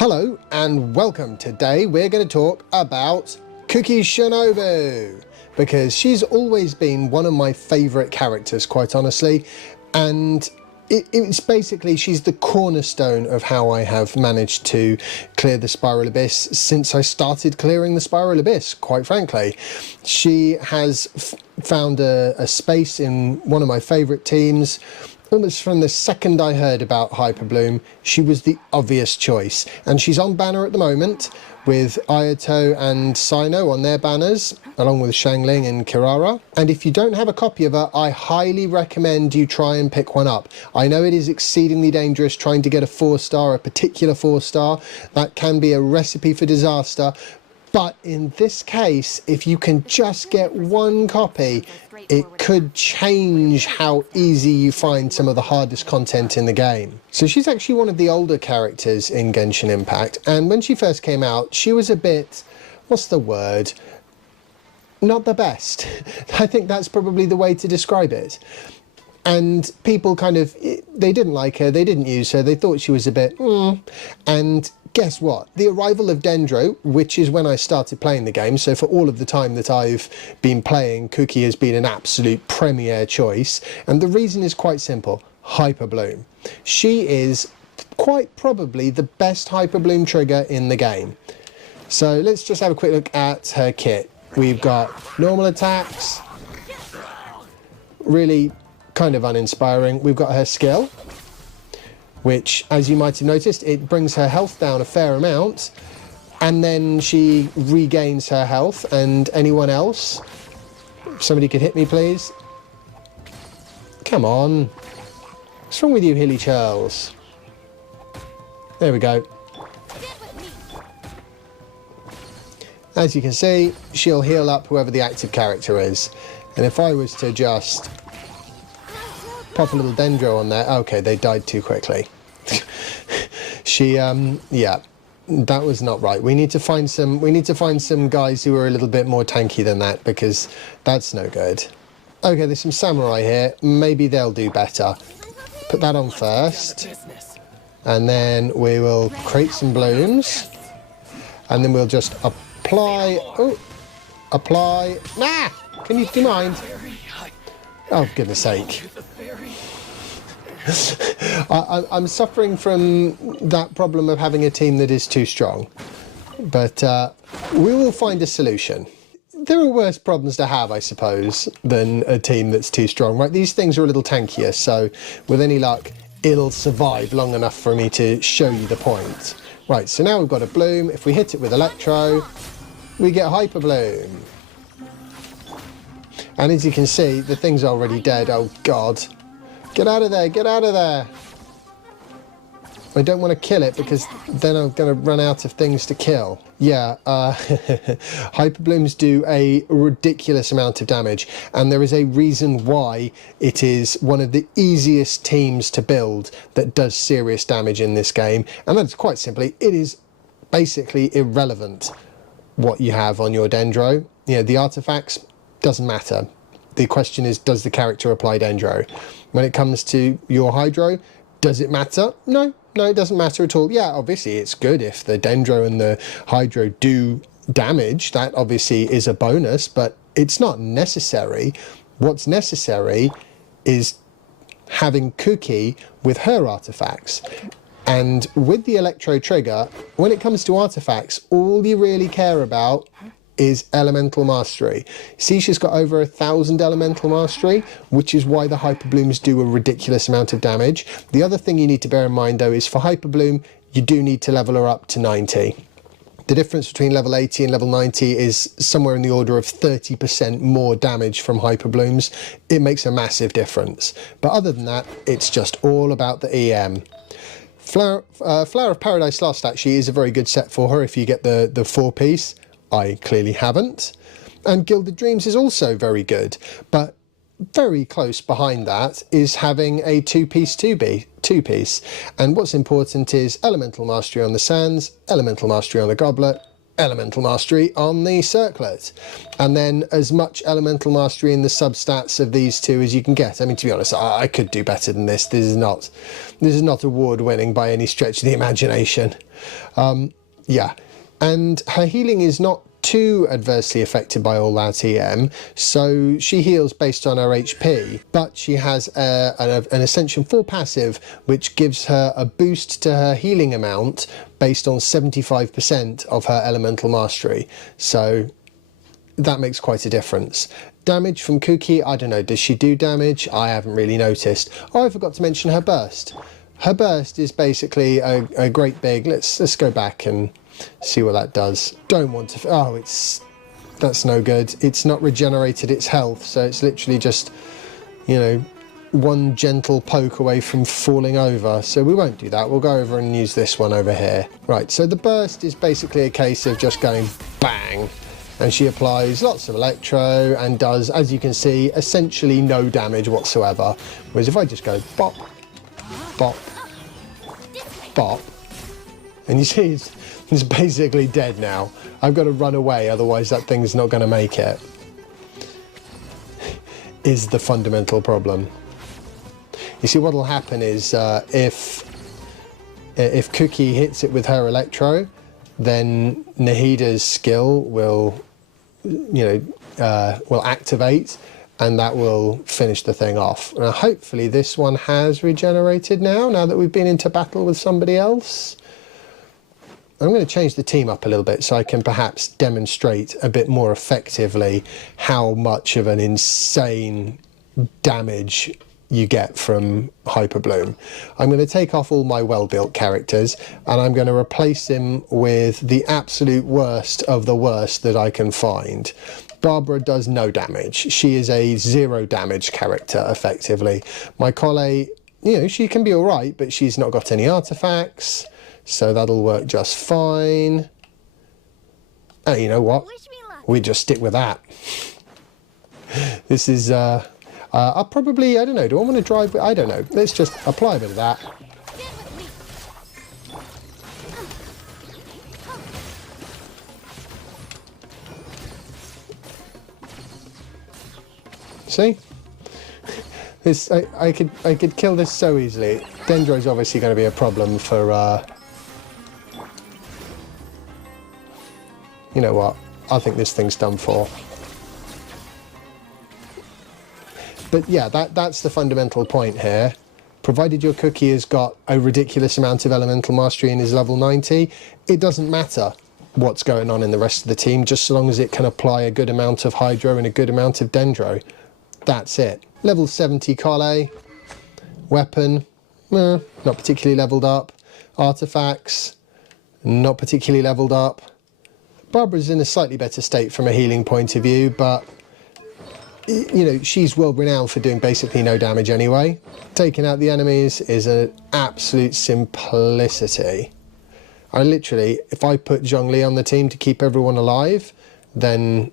Hello and welcome. Today we're going to talk about Kuki Shinobu, because she's always been one of my favourite characters, quite honestly, and it's basically, she's the cornerstone of how I have managed to clear the Spiral Abyss since I started clearing the Spiral Abyss, quite frankly. She has found a space in one of my favourite teams. Almost from the second I heard about Hyperbloom, she was the obvious choice. And she's on banner at the moment with Ayato and Sino on their banners, along with Shangling and Kirara. And if you don't have a copy of her, I highly recommend you try and pick one up. I know it is exceedingly dangerous trying to get a 4-star, a particular 4-star. That can be a recipe for disaster. But in this case, if you can just get one copy, it could change how easy you find some of the hardest content in the game. So she's actually one of the older characters in Genshin Impact, and when she first came out, she was a bit, what's the word? Not the best. I think that's probably the way to describe it. And people kind of, they didn't like her, they didn't use her, they thought she was a bit, and guess what? The arrival of Dendro, which is when I started playing the game, so for all of the time that I've been playing, Kuki has been an absolute premier choice, and the reason is quite simple: Hyperbloom. She is quite probably the best Hyperbloom trigger in the game. So let's just have a quick look at her kit. We've got normal attacks, really kind of uninspiring. We've got her skill, which, as you might have noticed, it brings her health down a fair amount, and then she regains her health. And anyone else? Somebody could hit me, please. Come on. What's wrong with you, Hilly Charles? There we go. As you can see, she'll heal up whoever the active character is. And if I was to just pop a little Dendro on there. Okay, they died too quickly. Yeah, that was not right. We need to find some guys who are a little bit more tanky than that, because that's no good. Okay, there's some samurai here. Maybe they'll do better. Put that on first. And then we will create some blooms. And then we'll just apply... Oh! Apply... Nah! Do you mind? Oh, goodness sake. I'm suffering from that problem of having a team that is too strong. But we will find a solution. There are worse problems to have, I suppose, than a team that's too strong, right? These things are a little tankier, so with any luck, it'll survive long enough for me to show you the point. Right, so now we've got a bloom. If we hit it with Electro, we get Hyper Bloom. And as you can see, the thing's already dead. Oh, God. Get out of there, get out of there. I don't want to kill it, because then I'm going to run out of things to kill. Yeah, Hyperblooms do a ridiculous amount of damage, and there is a reason why it is one of the easiest teams to build that does serious damage in this game, and that's quite simply, it is basically irrelevant what you have on your Dendro. You know, the artifacts, doesn't matter. The question is, does the character apply Dendro? When it comes to your Hydro, does it matter? No, it doesn't matter at all. Yeah, obviously it's good if the Dendro and the Hydro do damage. That obviously is a bonus, but it's not necessary. What's necessary is having Kuki with her artifacts. And with the Electro trigger, when it comes to artifacts, all you really care about is Elemental Mastery. See, she's got over 1,000 Elemental Mastery, which is why the Hyperblooms do a ridiculous amount of damage. The other thing you need to bear in mind, though, is for Hyperbloom, you do need to level her up to 90. The difference between level 80 and level 90 is somewhere in the order of 30% more damage from Hyperblooms. It makes a massive difference. But other than that, it's just all about the EM. Flower of Paradise Lost actually is a very good set for her if you get the 4-piece. I clearly haven't. And Gilded Dreams is also very good, but very close behind that is having a 2-piece. And what's important is Elemental Mastery on the Sands, Elemental Mastery on the Goblet, elemental mastery on the circlet, and then as much elemental mastery in the substats of these two as you can get. I mean, to be honest, I could do better than this. This is not award winning by any stretch of the imagination. Yeah, and her healing is not too adversely affected by all that EM, so she heals based on her HP, but she has an Ascension 4 passive which gives her a boost to her healing amount based on 75% of her elemental mastery, so that makes quite a difference. Damage from Kuki, I don't know, does she do damage? I haven't really noticed. Oh, I forgot to mention her burst. Her burst is basically a great big, let's go back and see what that does. Don't want to, oh, that's no good. It's not regenerated its health, so it's literally just, you know, one gentle poke away from falling over. So we won't do that. We'll go over and use this one over here. Right, so the burst is basically a case of just going bang, and she applies lots of electro and does, as you can see, essentially no damage whatsoever. Whereas if I just go bop, bop, bop, and you see it's basically dead now. I've got to run away, otherwise that thing's not going to make it. Is the fundamental problem. You see, what'll happen is if Kuki hits it with her electro, then Nahida's skill will, you know, will activate, and that will finish the thing off. Now, hopefully this one has regenerated now that we've been into battle with somebody else. I'm going to change the team up a little bit so I can perhaps demonstrate a bit more effectively how much of an insane damage you get from Hyper Bloom. I'm going to take off all my well-built characters and I'm going to replace them with the absolute worst of the worst that I can find. Barbara does no damage. She is a 0 damage character, effectively. My Collei, you know, she can be alright, but she's not got any artifacts, so that'll work just fine. And you know what? We just stick with that. This is, I'll probably, I don't know, do I want to drive? I don't know. Let's just apply a bit of that. See? This, I could kill this so easily. Dendro's obviously going to be a problem for, you know what? I think this thing's done for. But yeah, that's the fundamental point here. Provided your Kuki has got a ridiculous amount of elemental mastery and is level 90, it doesn't matter what's going on in the rest of the team, just so long as it can apply a good amount of Hydro and a good amount of Dendro. That's it. Level 70 Collei. Weapon, not particularly leveled up. Artifacts, not particularly leveled up. Barbara's in a slightly better state from a healing point of view, but you know, she's world renowned for doing basically no damage anyway. Taking out the enemies is an absolute simplicity. I literally, if I put Zhongli on the team to keep everyone alive, then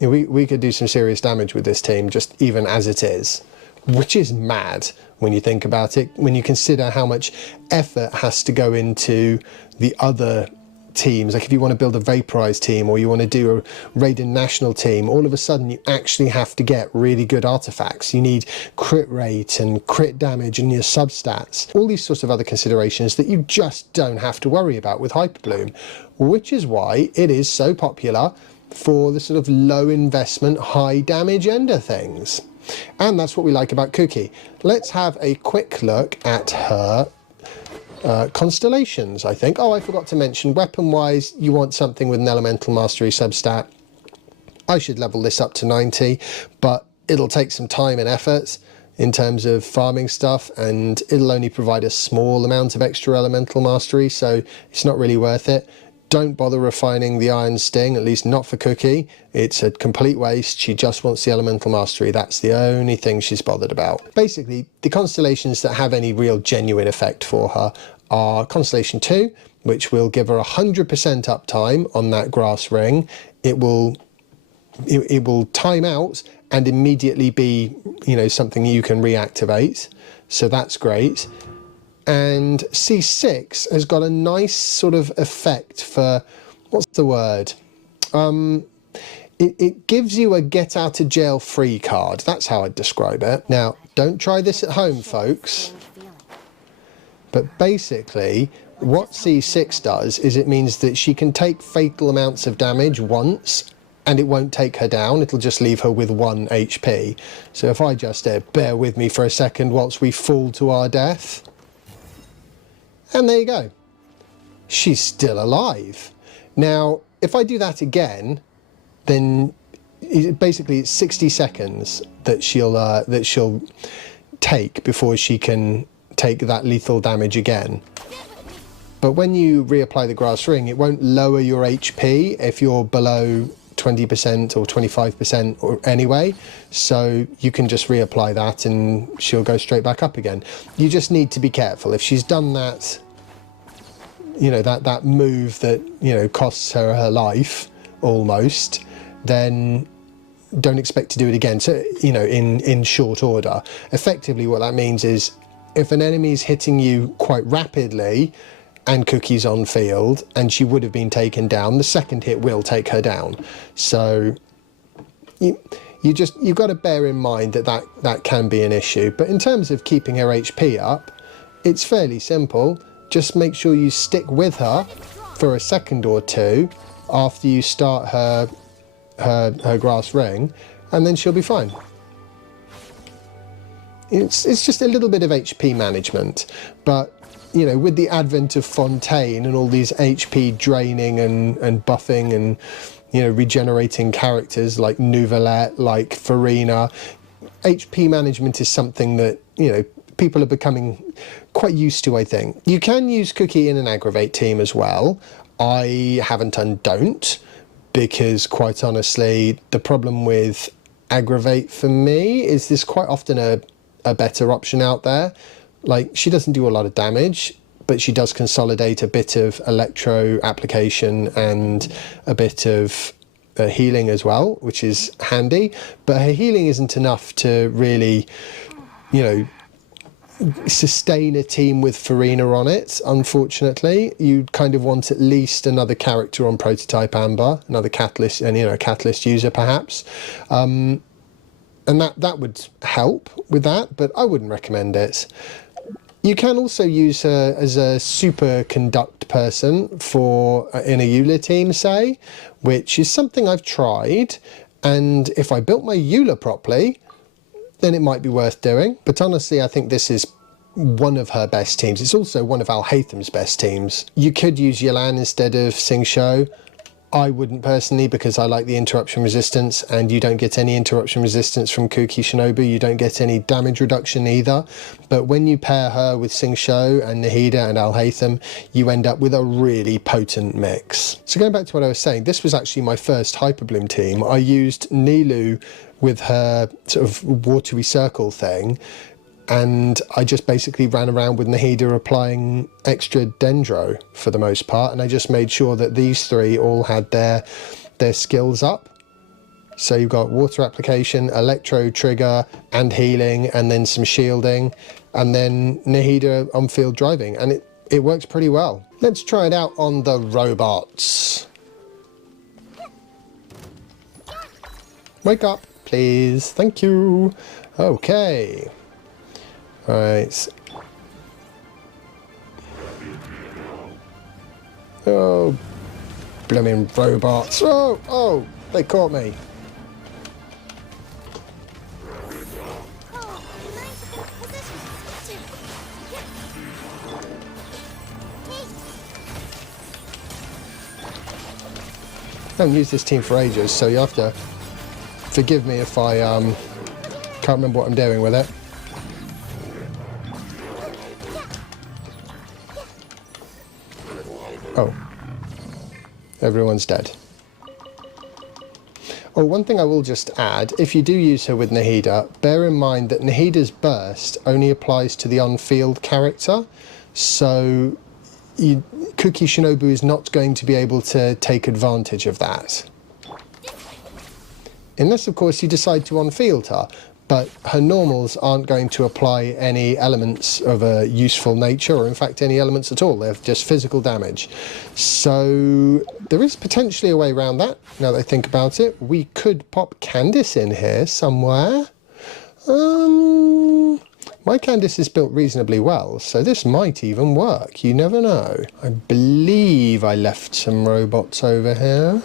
we could do some serious damage with this team, just even as it is. Which is mad when you think about it, when you consider how much effort has to go into the other teams. Like if you want to build a vaporized team or you want to do a Raiden national team, all of a sudden you actually have to get really good artifacts. You need crit rate and crit damage and your substats, all these sorts of other considerations that you just don't have to worry about with Hyper Bloom, which is why it is so popular for the sort of low investment, high damage ender things. And that's what we like about Kuki. Let's have a quick look at her constellations, I think. Oh, I forgot to mention, weapon-wise, you want something with an elemental mastery substat. I should level this up to 90, but it'll take some time and effort in terms of farming stuff, and it'll only provide a small amount of extra elemental mastery, so it's not really worth it. Don't bother refining the Iron Sting, at least not for Kuki. It's a complete waste. She just wants the elemental mastery. That's the only thing she's bothered about. Basically, the constellations that have any real genuine effect for her are Constellation 2, which will give her 100% uptime on that grass ring. It will time out and immediately be, you know, something you can reactivate. So that's great. And C6 has got a nice sort of effect for what's the word? It gives you a get out of jail free card. That's how I'd describe it. Now, don't try this at home, folks. But basically, what C6 does is it means that she can take fatal amounts of damage once, and it won't take her down. It'll just leave her with 1 HP. So if I just bear with me for a second whilst we fall to our death. And there you go. She's still alive. Now, if I do that again, then basically it's 60 seconds that she'll take before she can take that lethal damage again. But when you reapply the grass ring, it won't lower your HP if you're below 20% or 25% or anyway, so you can just reapply that and she'll go straight back up again. You just need to be careful. If she's done that, you know, that move that, you know, costs her her life almost, then don't expect to do it again. So, you know, in short order. Effectively what that means is if an enemy's hitting you quite rapidly and Cookie's on field and she would have been taken down, the second hit will take her down. So you've got to bear in mind that can be an issue. But in terms of keeping her HP up, it's fairly simple. Just make sure you stick with her for a second or two after you start her grass ring, and then she'll be fine. It's just a little bit of HP management, but you know, with the advent of Fontaine and all these HP draining and buffing and, you know, regenerating characters like Nouvelette, like Farina, HP management is something that, you know, people are becoming quite used to, I think. You can use Kuki in an aggravate team as well. I haven't and don't, because quite honestly, the problem with aggravate for me is there's quite often a better option out there. Like, she doesn't do a lot of damage, but she does consolidate a bit of electro application and a bit of healing as well, which is handy. But her healing isn't enough to really, you know, sustain a team with Farina on it, unfortunately. You kind of want at least another character on Prototype Amber, another catalyst, and, you know, a catalyst user perhaps. And that would help with that, but I wouldn't recommend it. You can also use her as a super conduct person for in a Eula team, say, which is something I've tried, and if I built my Eula properly, then it might be worth doing. But honestly, I think this is one of her best teams. It's also one of Al-Haytham's best teams. You could use Yelan instead of Sing Sho. I wouldn't personally, because I like the interruption resistance, and you don't get any interruption resistance from Kuki Shinobu. You don't get any damage reduction either. But when you pair her with Sing Sho and Nahida and Al-Haytham, you end up with a really potent mix. So going back to what I was saying, this was actually my first Hyperbloom team. I used Nilu with her sort of watery circle thing, and I just basically ran around with Nahida applying extra dendro for the most part, and I just made sure that these three all had their skills up. So you've got water application, electro trigger and healing, and then some shielding, and then Nahida on field driving, and it works pretty well. Let's try it out on the robots. Wake up, please. Thank you. Okay. Right. Oh, blooming robots. Oh, they caught me. I haven't used this team for ages, so you have to forgive me if I can't remember what I'm doing with it. Oh, everyone's dead. Oh, one thing I will just add, if you do use her with Nahida, bear in mind that Nahida's burst only applies to the on-field character, so Kuki Shinobu is not going to be able to take advantage of that. Unless, of course, you decide to on-field her, but her normals aren't going to apply any elements of a useful nature, or in fact any elements at all. They're just physical damage. So there is potentially a way around that, now that I think about it. We could pop Candice in here somewhere. My Candice is built reasonably well, so this might even work. You never know. I believe I left some robots over here.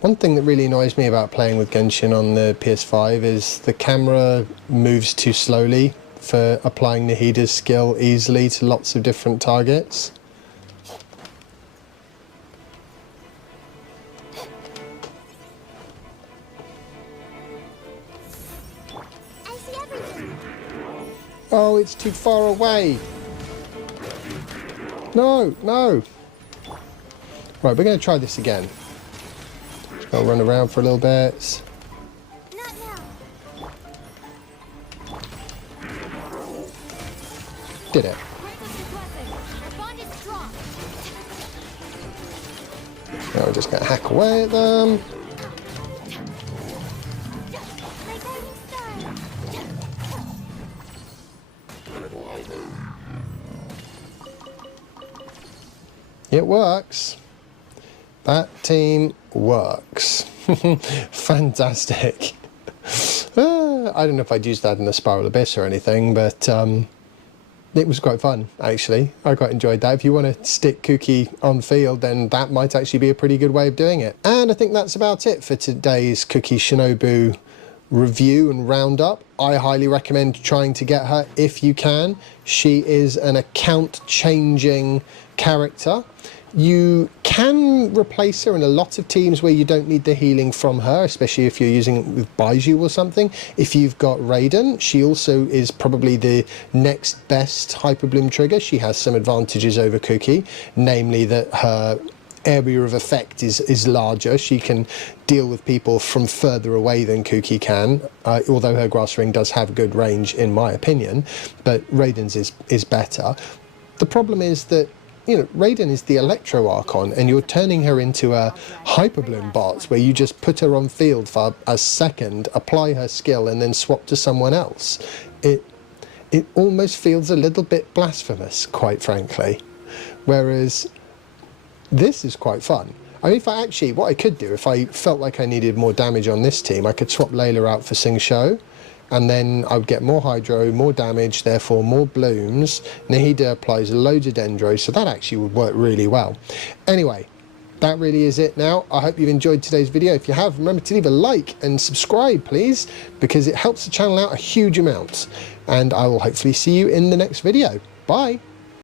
One thing that really annoys me about playing with Genshin on the PS5 is the camera moves too slowly for applying Nahida's skill easily to lots of different targets. Oh, it's too far away. No, no. Right, we're going to try this again. I'll run around for a little bit. Not now. Did it. Now we're just going to hack away at them. It works. That team works. Fantastic. I don't know if I'd use that in the Spiral Abyss or anything, but it was quite fun, actually. I quite enjoyed that. If you want to stick Kuki on field, then that might actually be a pretty good way of doing it. And I think that's about it for today's Kuki Shinobu review and roundup. I highly recommend trying to get her if you can. She is an account changing character. You can replace her in a lot of teams where you don't need the healing from her, especially if you're using it with Baiju or something. If you've got Raiden, she also is probably the next best Hyper Bloom trigger. She has some advantages over Kuki, namely that her area of effect is larger. She can deal with people from further away than Kuki can, although her Grass Ring does have good range in my opinion, but Raiden's is better. The problem is that, you know, Raiden is the Electro Archon, and you're turning her into a Hyper Bloom bot where you just put her on field for a second, apply her skill, and then swap to someone else. It almost feels a little bit blasphemous, quite frankly. Whereas this is quite fun. I mean, what I could do, if I felt like I needed more damage on this team, I could swap Layla out for Sing Sho, and then I would get more Hydro, more damage, therefore more blooms. Nahida applies loads of Dendro, so that actually would work really well. Anyway, that really is it now. I hope you've enjoyed today's video. If you have, remember to leave a like and subscribe, please, because it helps the channel out a huge amount. And I will hopefully see you in the next video. Bye!